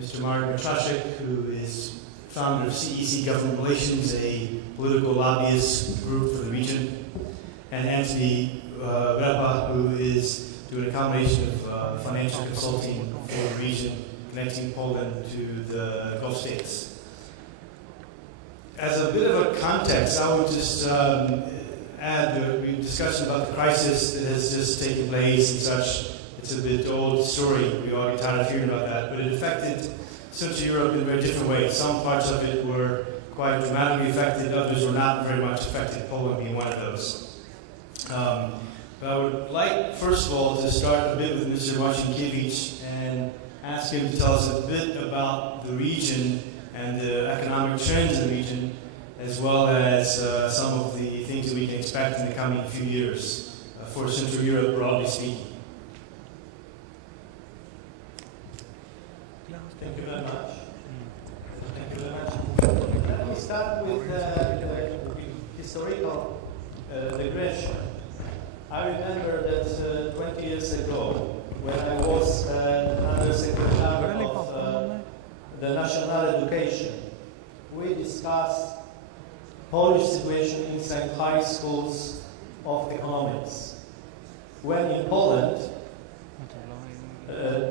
Mr. Marek Matraszek, who is founder of CEC Government Relations, a political lobbyist group for the region, and Anthony Repa, who is doing a combination of financial consulting for the region, connecting Poland to the Gulf states. As a bit of a context, I would just add the discussion about the crisis that has just taken place and such. It's a bit old story. We all get tired of hearing about that. But it affected Central Europe in very different ways. Some parts of it were quite dramatically affected. Others were not very much affected, Poland being one of those. But I would like, first of all, to start a bit with Mr. Marcinkiewicz and ask him to tell us a bit about the region and the economic trends in the region, as well as some of the things that we can expect in the coming few years for Central Europe, broadly speaking. Thank you very much. Thank you very much. Let me start with the historical digression. I remember that 20 years ago, when I was Undersecretary of the National Education, we discussed Polish situation inside high schools of economics. When in Poland,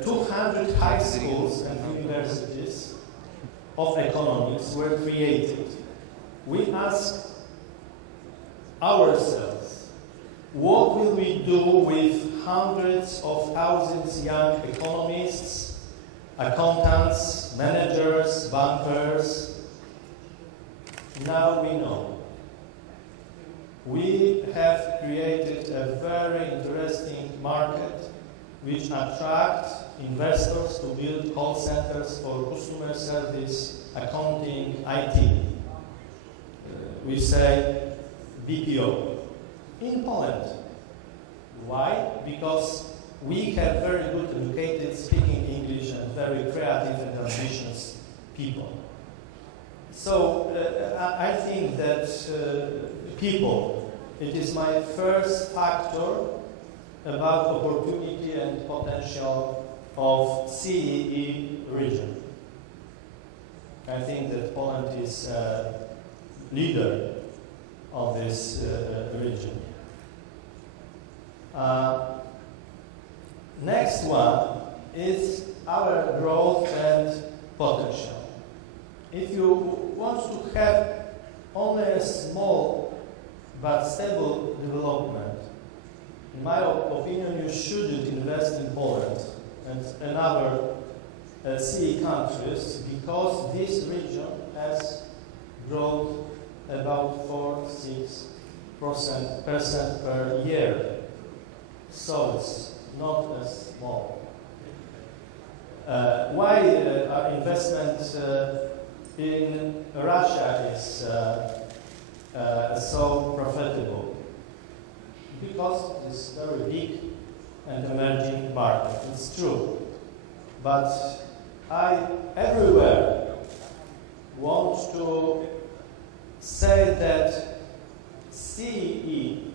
200 high schools and universities of economics were created. We asked ourselves, what will we do with hundreds of thousands young economists, accountants, managers, bankers? Now we know. We have created a very interesting market which attract investors to build call centers for customer service, accounting, IT. We say BPO in Poland. Why? Because we have very good educated, speaking English, and very creative and ambitious people. So I think that people, it is my first factor about opportunity and potential of CEE region. I think that Poland is a leader of this region. Next one is our growth and potential. If you want to have only a small but stable development, in my opinion, you shouldn't invest in Poland and other CE countries, because this region has grown about 4-6% per year. So it's not as small. Why our investment in Russia is so profitable? Because it's very big and emerging market. It's true. But I everywhere want to say that CEE,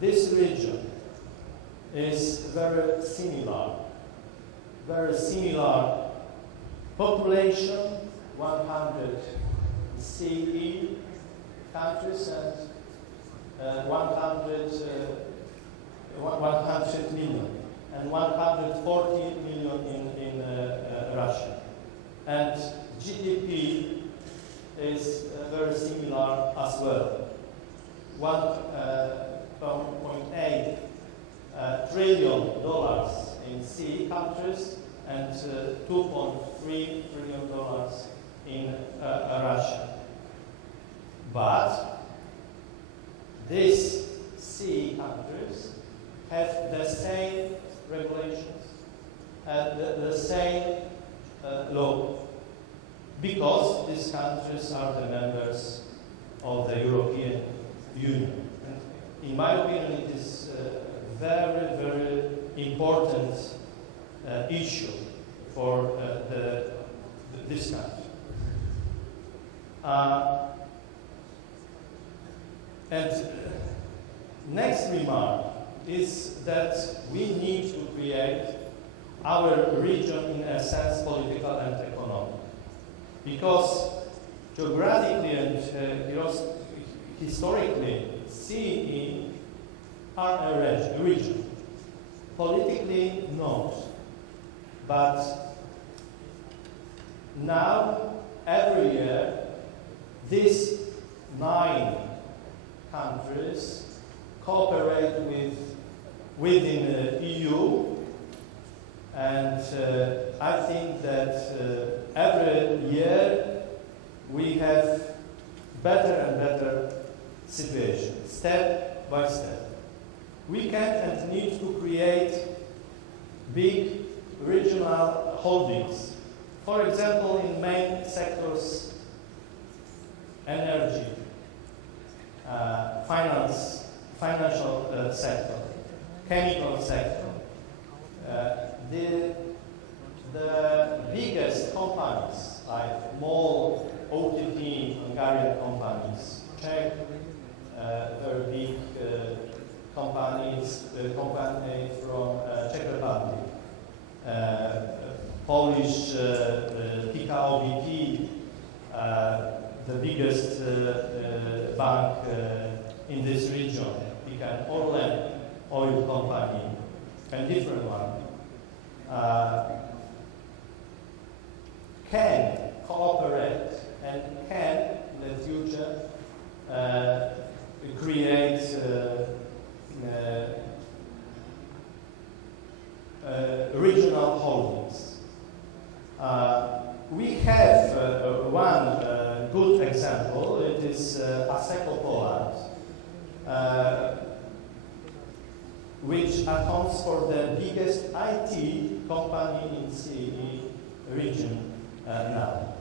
this region, is very similar population, 100 CE countries and 100 million and 140 million in Russia. And GDP is very similar as well. $1.8 trillion in CE countries and $2.3 trillion in Russia. But these CE countries have the same regulations and the same law, because these countries are the members of the European Union. And in my opinion, it is a very, very important issue for this country. And next remark is that we need to create our region in a sense political and economic. Because geographically and historically, CEE are a region. Politically, not. But now, every year, these 9 countries cooperate within the EU, and I think that every year we have better and better situation, step by step. We can and need to create big regional holdings. For example, in main sectors, energy, financial sector, chemical sector. The biggest companies, like MOL, OTP, Hungarian companies, Czech, very big companies, company from Czech Republic, Polish PKO BP, the biggest bank in this region, PKN Orlen oil company, and different one, can cooperate and can in the future create regional holdings. We have one good example. It is Asseco Poland, which accounts for the biggest IT company in CEE region now.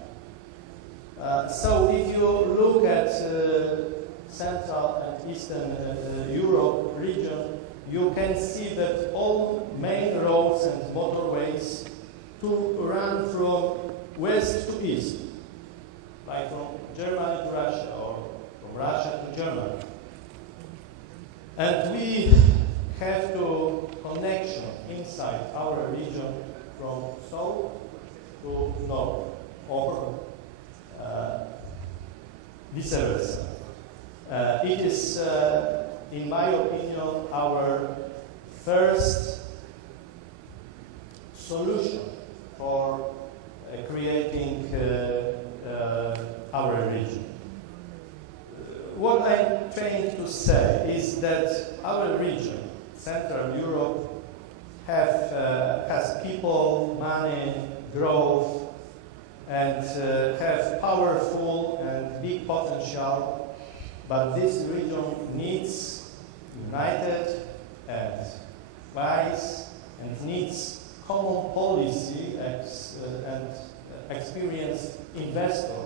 So if you look at Central and Eastern Europe region, you can see that all main roads and motorways to run from west to east, like from Germany to Russia or from Russia to Germany. And we have to connection inside our region from south to north, or vice versa. It is, in my opinion, our first solution for creating our region. What I'm trying to say is that our region, Central Europe, has people, money, growth, and have powerful and big potential, but this region needs united and wise and needs common policy and experienced investor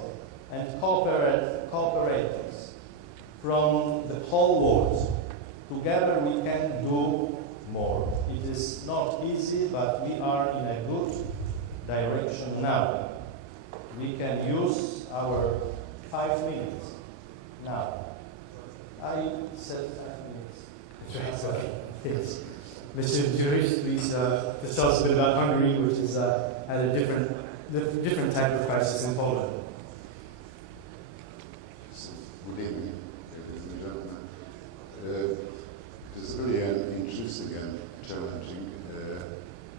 and cooperators from the whole world. Together we can do more. It is not easy, but we are in a good direction now. We can use our 5 minutes now. I said 5 minutes. Yes. Mr. Juric, please just tell us a bit about Hungary, which has had a different type of crisis in Poland. Good evening, ladies and gentlemen. It is really an interesting and challenging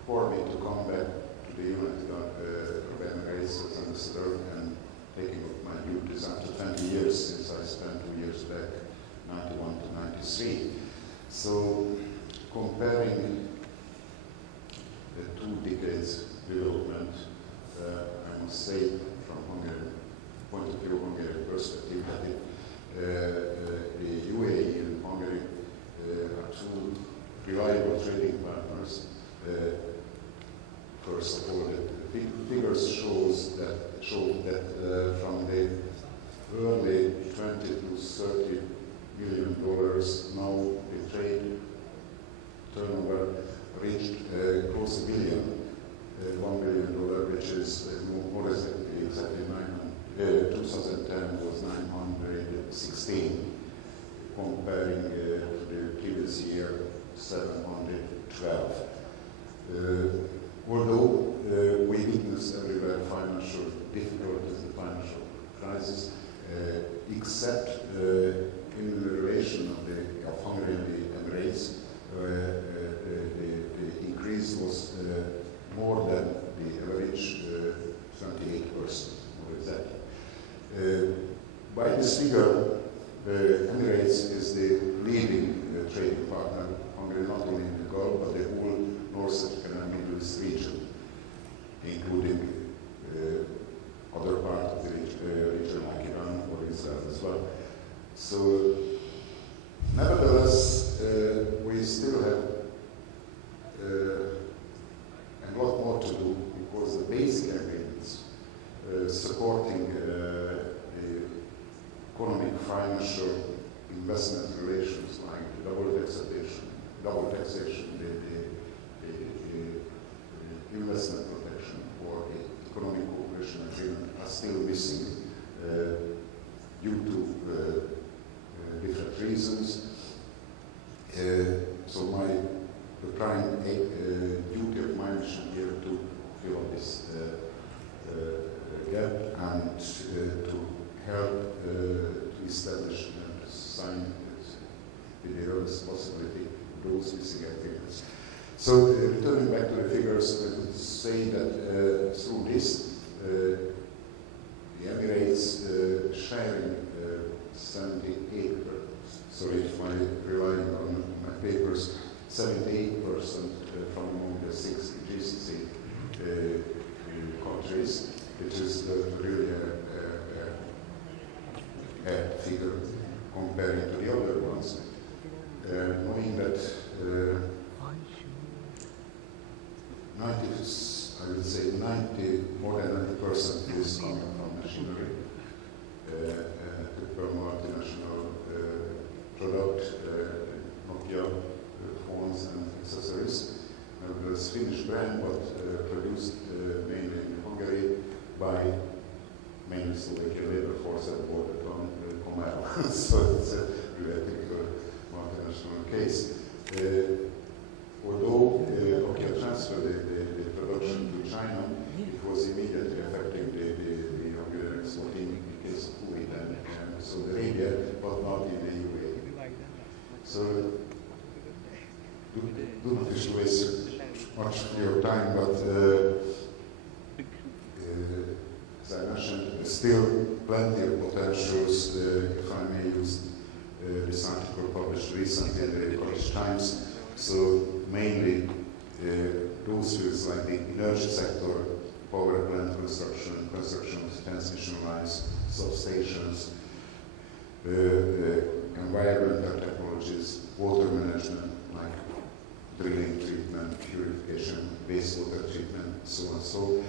for me to come back to the United Arab Emirates as ambassador and taking up my duties after 20 years since I spent 2 years back, 91 to 93. So comparing the 2 decades development, I must say from Hungarian point of view, Hungarian perspective, that the UAE and Hungary are 2 reliable trading partners. First of all, the figures show that from the early 20 to 30 million dollars, now the trade turnover reached close to $1 billion, which is more exactly 2010 was 916, comparing to the previous year 712. compromises, except in relation of Hungary and the Emirates, the increase was more than the average 28%, more exactly. By this figure, the Emirates is the leading trading partner, Hungary not only in the Gulf, but the whole North African and Middle East region, including other parts of the region like Iran or Israel as well. So, nevertheless, we still have a lot more to do, because the basic agreements supporting the economic, financial, investment relations like double taxation, the investment protection or the economic cooperation agreement are still missing due to different reasons. So the prime duty of my mission here to fill up this gap and to help to establish and sign with the earliest possibility those missing agreements. So returning back to the figures, I would say that through this, the Emirates sharing 78%, sorry if I'm relying on my papers, 78% from among the 60 GCC countries, which is really a figure comparing to the other ones, knowing that more than 90% is coming from machinery, typical multinational product, Nokia phones and accessories. This Finnish brand, but produced mainly in Hungary by mainly Slovakian labor force at border from Komárno. So it's a really typical multinational case. Although Nokia transferred the production to China, it was immediately affecting the Hungarian export in case of Kuwait and Saudi Arabia, but not in the UAE. So do not wish to waste much of your time, but as I mentioned, still plenty of potentials, if I may use this article published recently in the College Times. So mainly those fields like the energy sector, power plant construction of transmission lines, substations, environmental technologies, water management like drilling treatment, purification, wastewater treatment, so on. So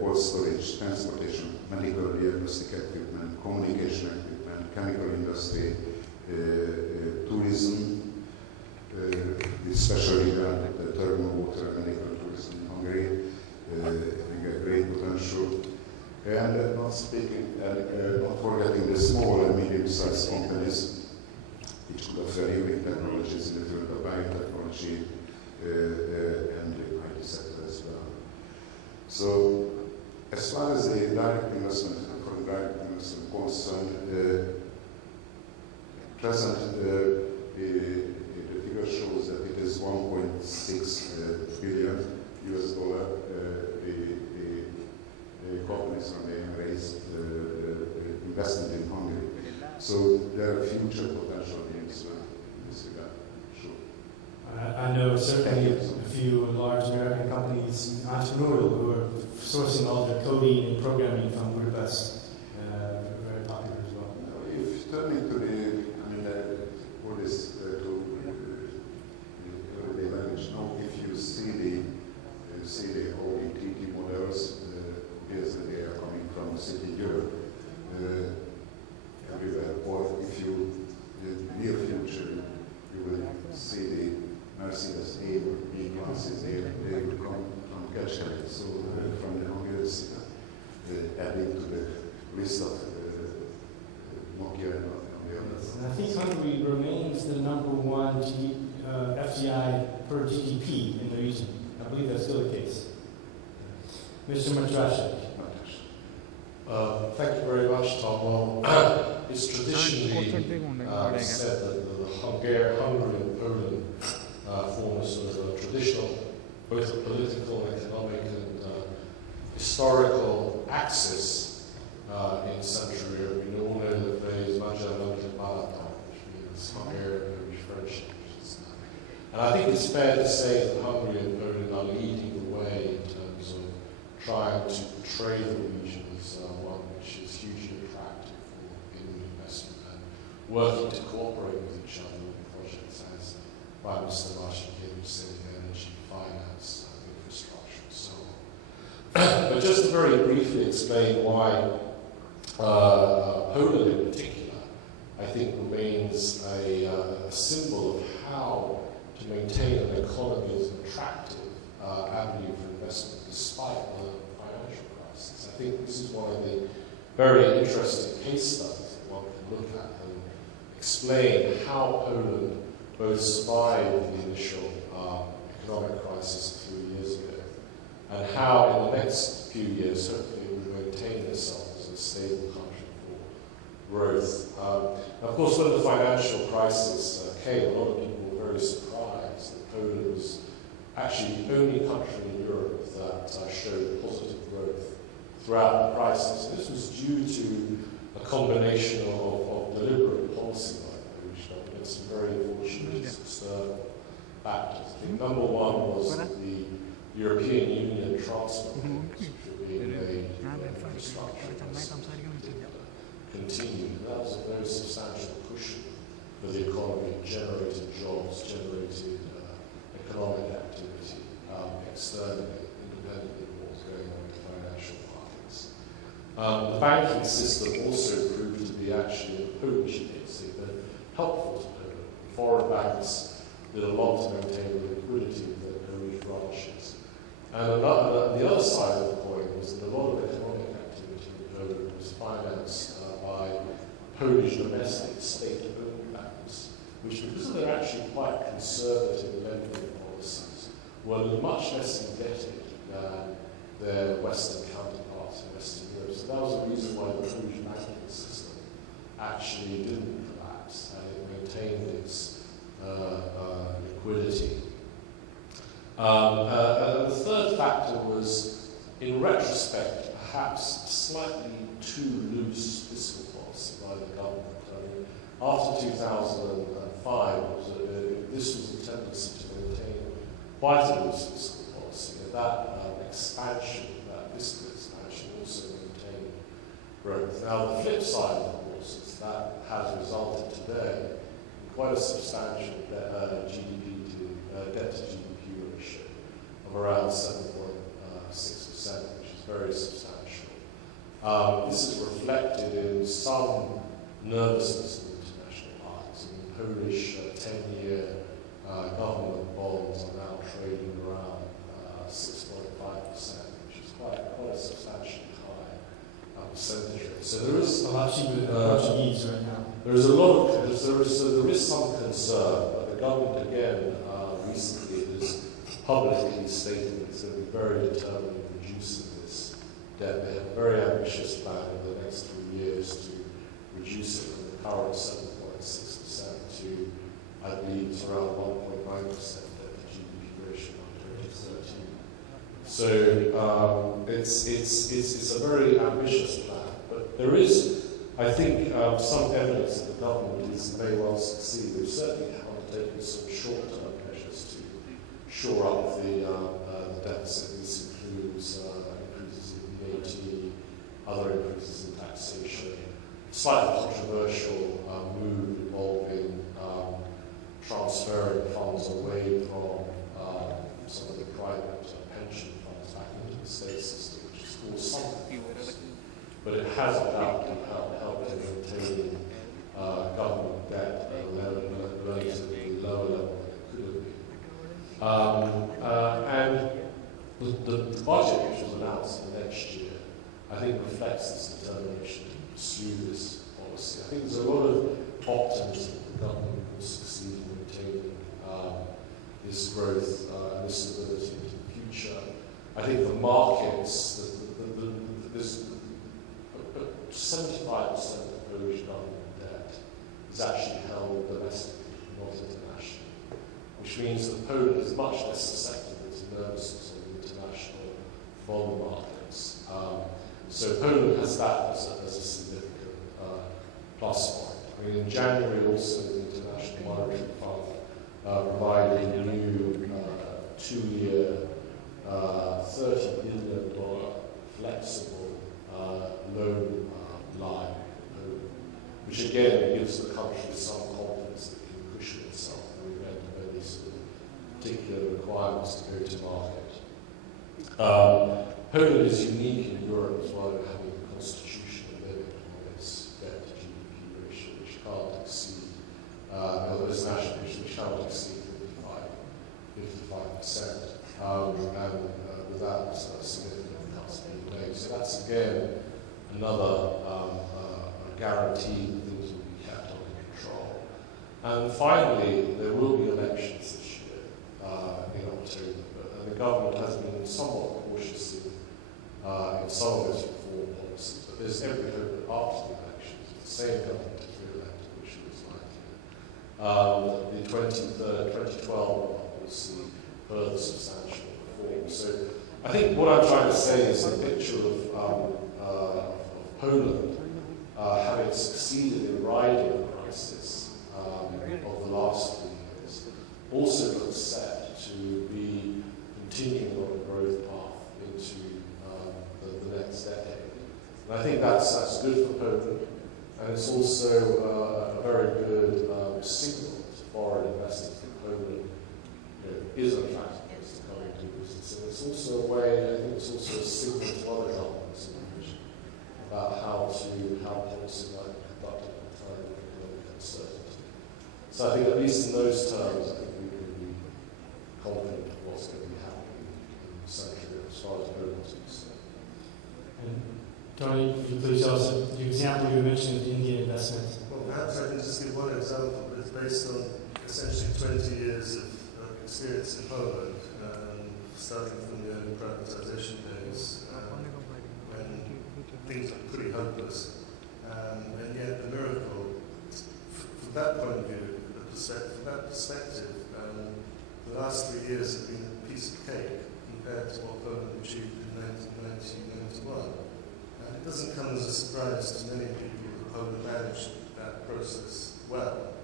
cold storage, transportation, medical diagnostic equipment, communication equipment, chemical industry, tourism, especially the thermal water medical tourism in Hungary, having a great potential. And not forgetting the small and medium-sized companies which could offer unique technologies in the field of biotechnology and the IT sector as well. So, as far as the direct investment, foreign direct investment concerned, present the figure shows that it is 1.6 billion US dollar. The companies from the Emirates invested in Hungary. So there are future potential gains in this regard. Sure. I know certainly a few large American companies, entrepreneurial, who are sourcing all their coding and programming from Budapest. Very popular as well. If turning to the, what is to the language now, if you see the OETT models, obviously they are coming from City Europe everywhere. Or if you, in the near future, you will see the Mercedes A or B classes, they will come from Kecskemét, so from the Hungarians, adding to the list of Nokia and the others. And I think Hungary remains the #1 FDI per GDP in the region. I believe that's still the case. Mr. Matrashek. Thank you very much, Tom. Well, it's traditionally said that the Hungary and Poland form a sort of a traditional, both a political, economic, and historical axis in Central Europe. We all know the phrase Magyar Nemzeti Barátok, which means Hungarian Polish friendship. And I think it's fair to say that Hungary and Poland are leading the way in terms of trying to portray the region as one which is hugely attractive for investment and working to cooperate with each other on projects as Prime Minister Marshall was saying, energy, finance, infrastructure, and so on. But just to very briefly explain why Poland in particular, I think remains a symbol of how to maintain an economy as an attractive avenue for investment despite the financial crisis. I think this is one of the very interesting case studies that one can look at and explain how Poland both survived the initial economic crisis a few years ago and how in the next few years hopefully it will maintain itself as a stable country for growth. Of course, when the financial crisis came, a lot of people were very surprised that Poland was actually the only country in Europe that showed positive growth throughout the crisis. And this was due to a combination of deliberate policy by the Polish government and some very fortunate external factors. I think number one was that the European Union transfer payments, which were being made for infrastructure continued. That was a very substantial cushion for the economy. It generated jobs, generated economic activity externally, independently of what was going on in the financial markets. The banking system also proved to be actually, in the Polish case, been helpful to Poland. Foreign banks did a lot to maintain the liquidity of their Polish branches. And the other side of the coin was that a lot of economic activity in Poland was financed by Polish domestic state-owned banks, which, because of their actually quite conservative lending policies, were much less indebted than their Western counterparts in Western Europe. So that was the reason why the Polish banking system actually didn't collapse and it maintained its liquidity. And the third factor was, in retrospect, perhaps slightly too loose fiscal policy by the government. I mean, after 2005, this was a tendency to maintain quite a loose fiscal policy, and that expansion, that fiscal expansion, also maintained growth. Now, the flip side, of course, is that has resulted today in quite a substantial debt to GDP ratio of around 7.6%, which is very substantial. This is reflected in some nervousness in international markets. I mean, Polish 10-year government bonds are now trading around 6.5%, which is quite a substantially high percentage rate. So there is with Portuguese right now. there is a lot of there is some concern, but the government again recently has publicly stated it's going to be very determined in reducing this debt. They have a very ambitious plan over the next 3 years to reduce it from the current 7.6% to, I believe, it's around 1.9% debt to GDP ratio by 2013. So it's a very ambitious plan, but there is, I think, some evidence that the government may well succeed. They've certainly undertaken some short-term measures to shore up the deficit. This includes increases in VAT, other increases in taxation, slightly controversial move involving transferring funds away from some of the private pension funds back into the state system, which has caused some problems. But it has undoubtedly helped in maintaining government debt at a relatively lower level than it could have been. And the budget which was announced for next year, I think, reflects this determination to pursue this policy. I think there's a lot of optimism that the government will succeed in maintaining this growth and this stability into the future. I think the markets, there's Polish government debt is actually held domestically, not internationally, which means that Poland is much less susceptible to nervousness on the international bond markets. So Poland has that as a significant plus point. I mean, in January also the International Monetary Fund provided a new 2-year $30 billion flexible loan line, which again gives the country some confidence that it can cushion itself in the event of any sort of particular requirements to go to market. Poland is unique in Europe as well in having a constitutional limit on its debt to GDP ratio, which can't exceed, or its national ratio, which can't exceed 55%. And with that, significant cuts being made. So that's again another guarantee that things will be kept under control. And finally, there will be elections this year in October, and the government has been somewhat cautious in some of its reform policies, but there's every hope that after the elections, if the same government is re-elected, which is likely, the 2012 will see further substantial reform. So I think what I'm trying to say is a picture of Poland having succeeded in riding the crisis of the last 3 years, also looks set to be continuing on a growth path into the next decade. And I think that's good for Poland, and it's also a very good signal to foreign investors that Poland is an attractive place to come and do business. And it's also a way, I think it's also a signal to other governments in the region about how policy might be conducted at a time of economic uncertainty. So I think at least in those terms, I think we can be confident of what's going to be happening in Central Europe as far as Poland is concerned. And Tony, could you please tell us the example you mentioned of the Indian investment? Well, perhaps I can just give one example, but it's based on essentially 20 years of experience in Poland, starting from the early privatization days, when things were pretty hopeless. And yet the miracle, from that point of view, from that perspective, the last 3 years have been a piece of cake compared to what Poland achieved in 1991. And it doesn't come as a surprise to many people that Poland managed that process well.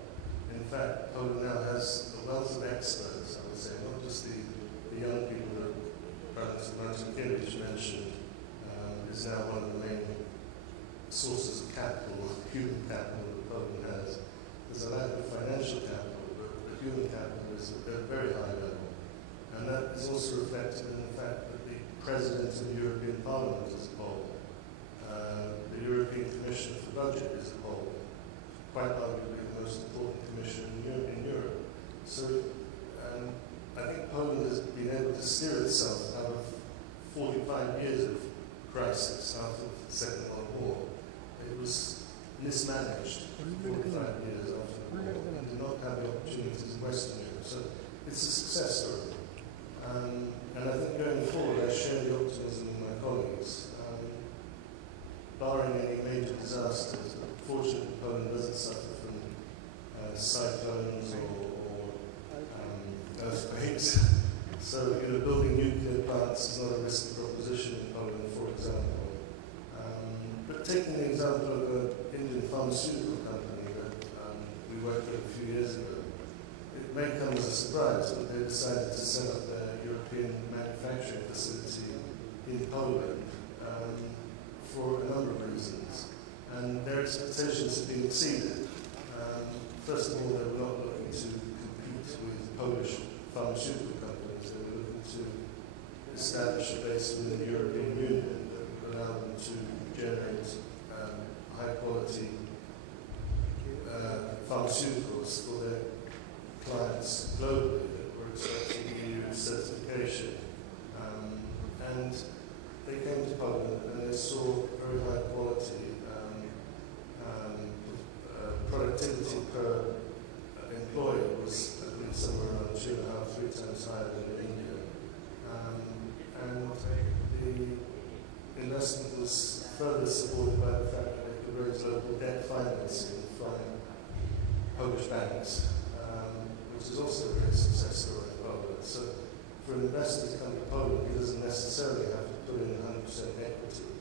In fact, Poland now has a wealth of experts, I would say, not just the young people that Martin Kiewicz mentioned, is now one of the main sources of capital, human capital that Poland has. There's a lack of financial capital, but the human capital is at a very high level. And that is also reflected in the fact that the President of the European Parliament is a Pole. The European Commission for Budget is a Pole. Quite arguably the most important commission in Europe. So I think Poland has been able to steer itself out of 45 years of crisis after the Second World War. It was mismanaged 45 years after the war and did not have the opportunities in Western Europe. So it's a success story. And I think going forward, I share the optimism of my colleagues. Barring any major disasters, fortunately Poland doesn't suffer from cyclones or earthquakes. So, building nuclear plants is not a risky proposition in Poland, for example. But taking the example of an Indian pharmaceutical company that we worked with a few years ago, it may come as a surprise that they decided to set up their European manufacturing facility in Poland for a number of reasons. And their expectations have been exceeded. First of all, they were not looking to compete with Polish pharmaceutical companies. They were looking to establish a base within the European Union that would allow them to generate high-quality pharmaceuticals for their clients globally that were expecting EU certification. And they came to Poland and they saw very high quality productivity per employee was at least somewhere around 2.5–3 times higher than in India. And the investment was further supported by the fact that they could raise local debt financing Polish banks, which is also a great success story in Poland. So for an investor to come to Poland, he doesn't necessarily have to put in 100% equity.